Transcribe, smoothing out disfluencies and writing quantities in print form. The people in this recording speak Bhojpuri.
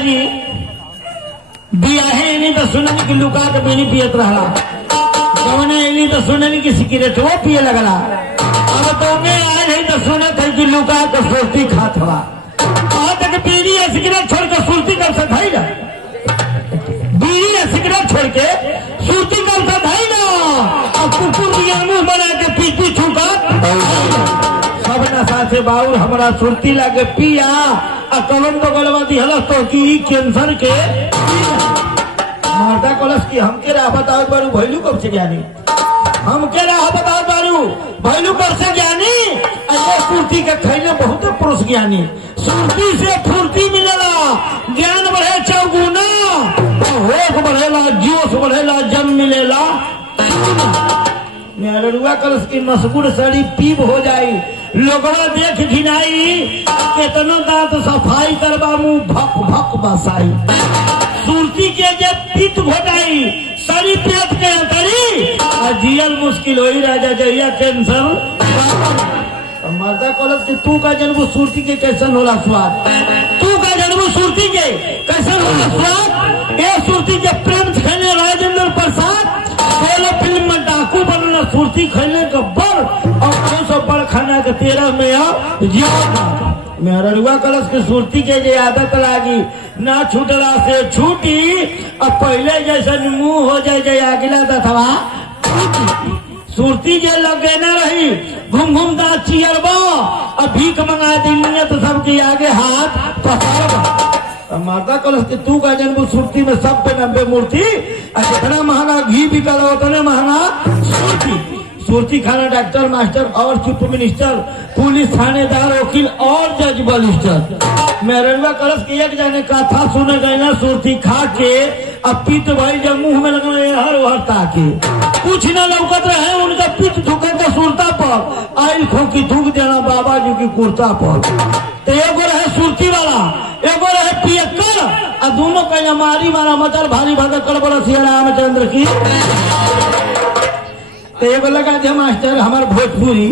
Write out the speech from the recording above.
जी बियाहे नहीं तो सुननी की लुका के बीड़ी पियत रहा, जवने एली तो सुननी की सिगरेट वो पिए लगला। अब तो मैं आए नहीं तो सुने थे कि लुका के सुरती खात हुआ। आज तक बीड़ी या सिगरेट छोड़ के सुरती कर सकता है ना, बीड़ी या सिगरेट छोड़ के सुरती कर सकता है ना। अब कुकुर मुंह बना के पीती छूका सब नशा से बाउर हमारा सुरती लागे पिया आ कलम तो गलवा दी हलस तो की कैंसर के मारता कलश की हमके राह बताओ बारू भैलू कब से ज्ञानी, हमके राह बताओ बारू भैलू कब से ज्ञानी। अरे सुरती के खैले बहुत पुरुष ज्ञानी, सुरती से फुर्ती मिलेला, ज्ञान बढ़े चौगुना, होश बढ़ेला, जोश बढ़ेला, जम मिलेला। मेरुआ कलश की मशहूर साड़ी पीब हो जाई, लोगवा देख घिनाई, केतनो दांत सफाई करबा मुंह भक भक बसाई। सुरती के जब पित घोटाई सारी पेट के अंतरी जियल मुश्किल होई राजा जहिया कैंसर। मर्दा कलश की तू का जन्म सुरती के कैसन होला स्वाद, तू का जन्म सुरती के कैसन होला स्वाद। ये सुरती के प्रेम खेले राजेंद्र प्रसाद फिल्म में डाकू बनना सुरती खेलने का बड़ और 200 बड़ खाना के 13 में मेरुआ कलश की सुरती के जे आदत लागी ना छूटला से छूटी। अब पहले जैसे मुंह हो जाए अगला दथवा सुरती जे लगे ना रही घूम घूम दांत चियरबा अब भीख मंगा दी तो सबके आगे हाथ पसारबा। माता कलश के तू का जन्म सुरती में सब पे 90 मूर्ति, जितना महंगा घी बिकल उतना महंगा सुरती। सुरती खाना डॉक्टर मास्टर और चीफ मिनिस्टर पुलिस थानेदार वकील और जज बलिस्टर। मेरुआ कलश के एक जाने कथा सुने गए ना सुरती खा के अब पित भाई जब मुंह में लगना हर हर ताके कुछ न लौकत रहे उनका पित धुके के सुरता पर आई खोकी थूक देना बाबा जी की कुर्ता पर। तो एगो रहे सुरती वाला एगो रहे पियक्कर और दोनों का मारी मारा मचर भारी भागा कर बोला श्री रामचंद्र की। तो एगो लगा दिया मास्टर हमार भोजपुरी